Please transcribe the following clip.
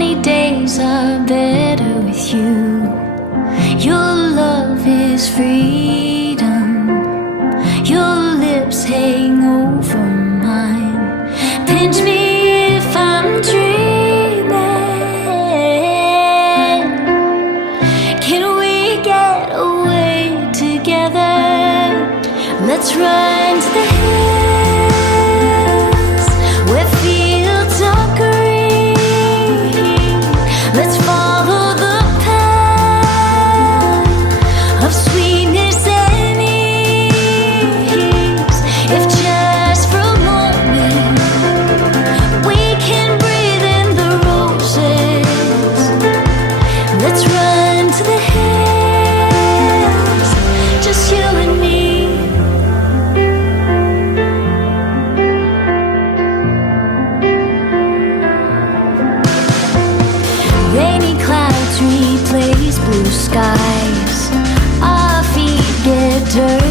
Sunny days are better with you. Your love is freedom. Your lips hang over mine. Pinch me if I'm dreaming. Can we get away together? Let's run to the hills where fields are green. Let's follow the path of sweetness and ease. If just for a moment we can breathe in the roses. Let's run to the hills, just you and me. Rainy clouds replace blue skies. Our feet get dirty.